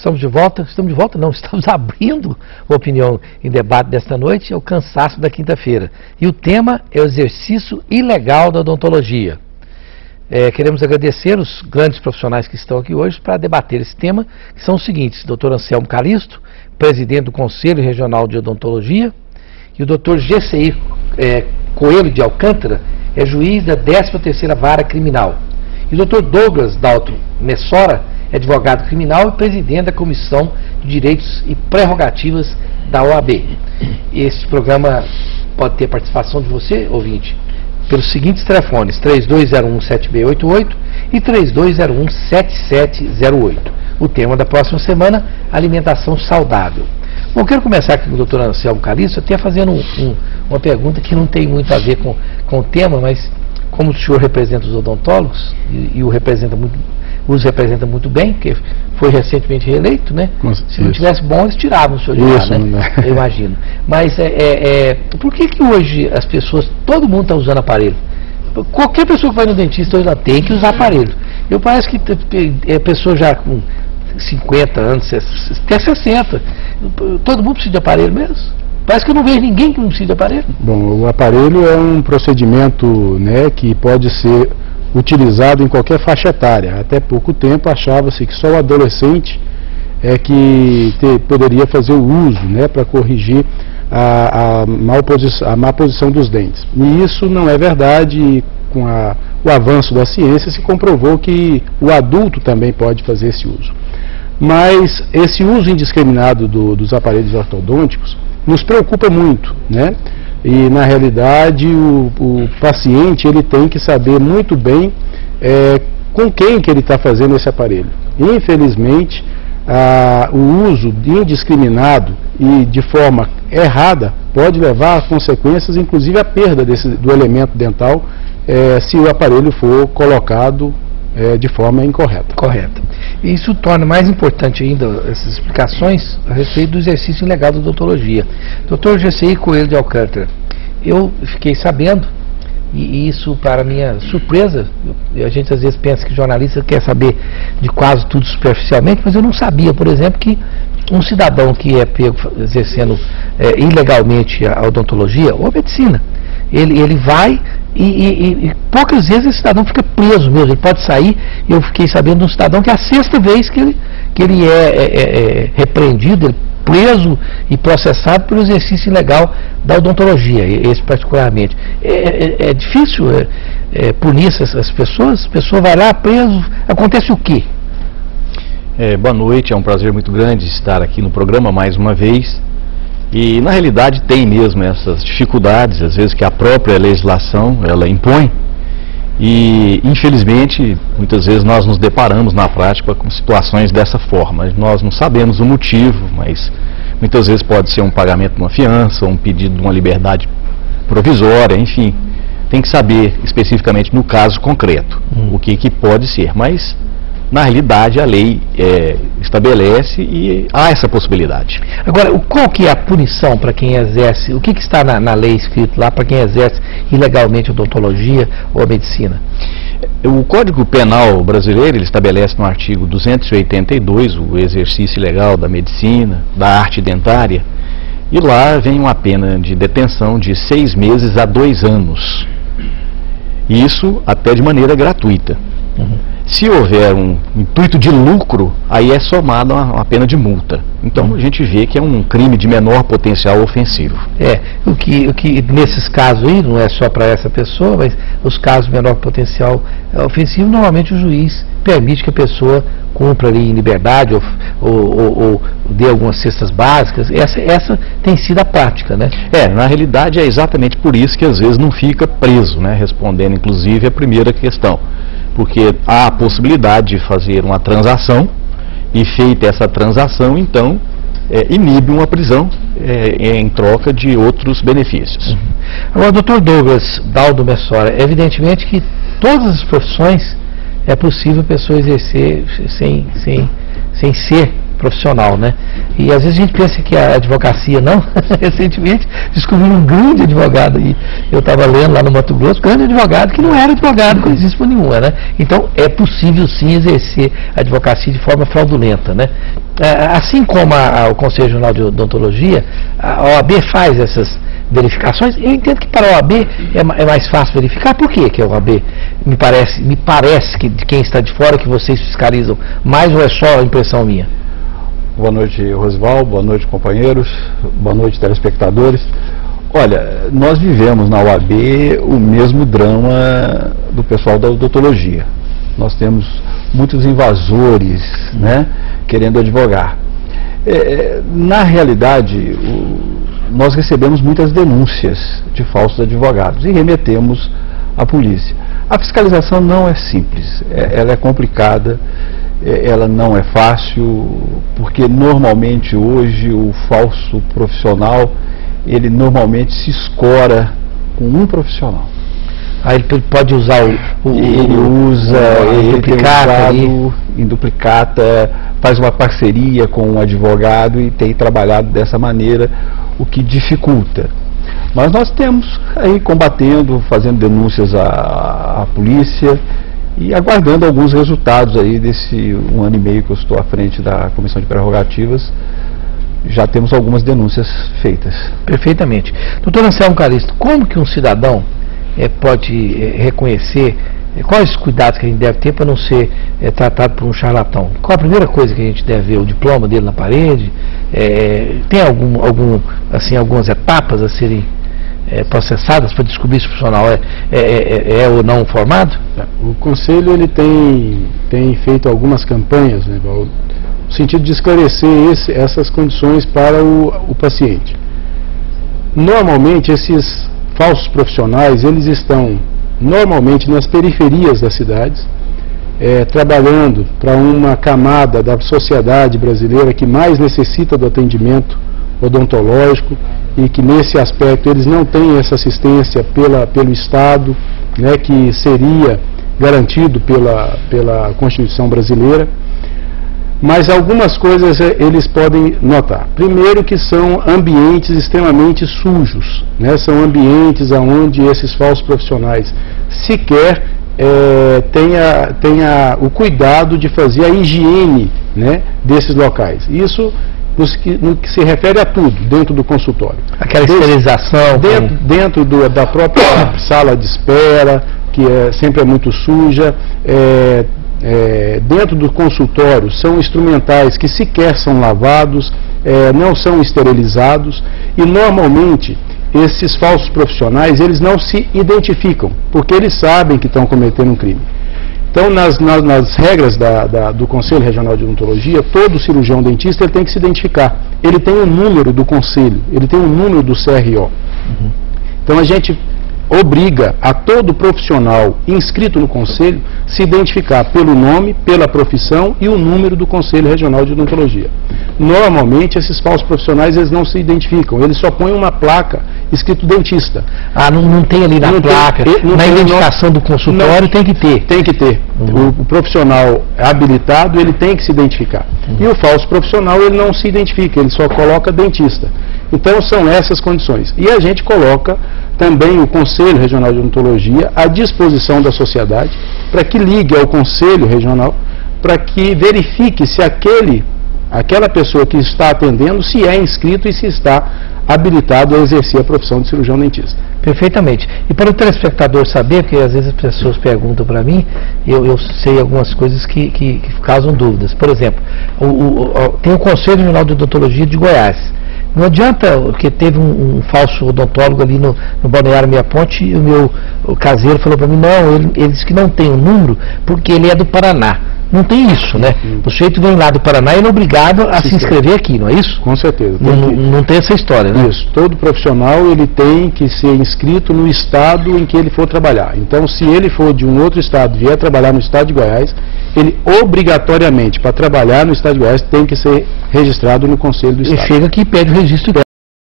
Estamos de volta não, estamos abrindo a opinião em debate desta noite, é o cansaço da quinta-feira. E o tema é o exercício ilegal da odontologia. Queremos agradecer os grandes profissionais que estão aqui hoje para debater esse tema, que são os seguintes: Dr. Anselmo Calisto, presidente do Conselho Regional de Odontologia, e o Dr. GCI Coelho de Alcântara, é juiz da 13ª Vara Criminal. E o Dr. Douglas Dalton Messora, é advogado criminal e presidente da Comissão de Direitos e Prerrogativas da OAB. Esse programa pode ter participação de você, ouvinte, pelos seguintes telefones: 3201-7688 e 3201-7708. O tema da próxima semana: alimentação saudável. Bom, quero começar aqui com o Dr. Anselmo Calisto, até fazendo uma pergunta que não tem muito a ver com o tema, mas como o senhor representa os odontólogos e os representa muito bem, porque foi recentemente reeleito, né? Se não tivesse bom, eles tiravam o senhor de lá, né? Eu imagino. Mas por que hoje as pessoas, todo mundo está usando aparelho? Qualquer pessoa que vai no dentista hoje tem que usar aparelho. Eu parece que pessoa já com 50 anos, até 60, todo mundo precisa de aparelho mesmo? Parece que eu não vejo ninguém que não precisa de aparelho. Bom, o aparelho é um procedimento, né, que pode ser utilizado em qualquer faixa etária. Até pouco tempo achava-se que só o adolescente é que poderia fazer o uso, né, para corrigir a má posição dos dentes. E isso não é verdade, e com o avanço da ciência se comprovou que o adulto também pode fazer esse uso. Mas esse uso indiscriminado dos aparelhos ortodônticos nos preocupa muito, né? E na realidade o paciente ele tem que saber muito bem com quem que ele está fazendo esse aparelho. Infelizmente o uso indiscriminado e de forma errada pode levar a consequências, inclusive a perda do elemento dental, se o aparelho for colocado de forma incorreta. Correta. E isso torna mais importante ainda essas explicações a respeito do exercício ilegal da odontologia. Dr. GCI Coelho de Alcântara, eu fiquei sabendo, e isso para minha surpresa, a gente às vezes pensa que jornalista quer saber de quase tudo superficialmente, mas eu não sabia, por exemplo, que um cidadão que é pego exercendo ilegalmente a odontologia ou a medicina, ele vai e poucas vezes esse cidadão fica preso mesmo, ele pode sair. E eu fiquei sabendo de um cidadão que é a 6ª vez que ele é repreendido, preso e processado pelo exercício ilegal da odontologia, esse particularmente. É difícil punir essas pessoas? A pessoa vai lá, preso, acontece o quê? Boa noite, é um prazer muito grande estar aqui no programa mais uma vez. E na realidade tem mesmo essas dificuldades, às vezes, que a própria legislação ela impõe, e infelizmente muitas vezes nós nos deparamos na prática com situações dessa forma. Nós não sabemos o motivo, mas muitas vezes pode ser um pagamento de uma fiança, um pedido de uma liberdade provisória, enfim, tem que saber especificamente no caso concreto o que pode ser, mas na realidade a lei estabelece e há essa possibilidade. Agora, qual que é a punição para quem exerce, o que está na lei escrito lá para quem exerce ilegalmente a odontologia ou a medicina? O Código Penal brasileiro ele estabelece no artigo 282 o exercício ilegal da medicina, da arte dentária, e lá vem uma pena de detenção de 6 meses a 2 anos. Isso até de maneira gratuita. Se houver um intuito de lucro, aí é somado a pena de multa. Então a gente vê que é um crime de menor potencial ofensivo. O que nesses casos aí, não é só para essa pessoa, mas os casos de menor potencial ofensivo, normalmente o juiz permite que a pessoa cumpra ali em liberdade ou dê algumas cestas básicas. Essa tem sido a prática, né? Na realidade é exatamente por isso que às vezes não fica preso, né? Respondendo inclusive a primeira questão. Porque há a possibilidade de fazer uma transação e feita essa transação, então, inibe uma prisão em troca de outros benefícios. Agora, Dr. Douglas Dalton Messora, evidentemente que todas as profissões é possível a pessoa exercer sem ser profissional, né? E às vezes a gente pensa que a advocacia não. Recentemente descobri um grande advogado aí eu estava lendo lá no Mato Grosso, grande advogado que não era advogado, coisa isso por nenhuma, né? Então, é possível sim exercer a advocacia de forma fraudulenta, né? Assim como o Conselho Regional de Odontologia, a OAB faz essas verificações. Eu entendo que para a OAB é mais fácil verificar. Por quê que a OAB, me parece que de quem está de fora que vocês fiscalizam mais, ou é só a impressão minha? Boa noite, Rosivaldo, boa noite, companheiros, boa noite, telespectadores. Olha, nós vivemos na OAB o mesmo drama do pessoal da odontologia. Nós temos muitos invasores, né, querendo advogar. Na realidade, nós recebemos muitas denúncias de falsos advogados e remetemos à polícia. A fiscalização não é simples, ela é complicada, ela não é fácil, porque normalmente hoje o falso profissional, ele normalmente se escora com um profissional. Aí ele pode usar ele tem usado em duplicata, faz uma parceria com um advogado e tem trabalhado dessa maneira, o que dificulta. Mas nós temos aí combatendo, fazendo denúncias à polícia e aguardando alguns resultados aí desse 1 ano e meio que eu estou à frente da Comissão de Prerrogativas. Já temos algumas denúncias feitas. Perfeitamente. Doutor Anselmo Calisto, como que um cidadão pode reconhecer quais os cuidados que a gente deve ter para não ser tratado por um charlatão? Qual a primeira coisa que a gente deve ver? O diploma dele na parede? Tem algumas etapas a serem processadas para descobrir se o profissional é ou não formado? O Conselho ele tem feito algumas campanhas, né, no sentido de esclarecer essas condições para o paciente. Normalmente esses falsos profissionais, eles estão normalmente nas periferias das cidades, trabalhando para uma camada da sociedade brasileira que mais necessita do atendimento odontológico e que nesse aspecto eles não têm essa assistência pelo Estado, né, que seria garantido pela Constituição brasileira. Mas algumas coisas eles podem notar. Primeiro que são ambientes extremamente sujos, né? São ambientes onde esses falsos profissionais sequer tenha o cuidado de fazer a higiene, né, desses locais. Isso no que se refere a tudo, dentro do consultório. Aquela esterilização. Dentro da própria sala de espera, que sempre é muito suja. Dentro do consultório são instrumentais que sequer são lavados, não são esterilizados e normalmente esses falsos profissionais eles não se identificam porque eles sabem que estão cometendo um crime. Então nas regras do Conselho Regional de Odontologia, todo cirurgião dentista ele tem que se identificar. Ele tem um número do conselho, ele tem um número do CRO. Então a gente obriga a todo profissional inscrito no Conselho se identificar pelo nome, pela profissão e o número do Conselho Regional de Odontologia. Normalmente esses falsos profissionais eles não se identificam, eles só põem uma placa escrito dentista. Não tem ali na placa, na identificação do consultório tem que ter. Tem que ter. O profissional habilitado ele tem que se identificar. E o falso profissional ele não se identifica, ele só coloca dentista. Então são essas condições. E a gente coloca também o Conselho Regional de Odontologia à disposição da sociedade para que ligue ao Conselho Regional para que verifique se aquela pessoa que está atendendo se é inscrito e se está habilitado a exercer a profissão de cirurgião dentista. Perfeitamente. E para o telespectador saber, porque às vezes as pessoas perguntam para mim, eu sei algumas coisas que causam dúvidas. Por exemplo, tem o Conselho Regional de Odontologia de Goiás. Não adianta, porque teve um falso odontólogo ali no Balneário Meia Ponte e o caseiro falou para mim, não, ele disse que não tem um número porque ele é do Paraná. Não tem isso, né? O sujeito vem lá do Paraná e ele é obrigado a se inscrever aqui, não é isso? Com certeza. Não tem essa história, né? Isso. Todo profissional ele tem que ser inscrito no estado em que ele for trabalhar. Então, se ele for de um outro estado e vier trabalhar no estado de Goiás, ele obrigatoriamente, para trabalhar no estado de Goiás, tem que ser registrado no Conselho do Estado. E chega aqui e pede o registro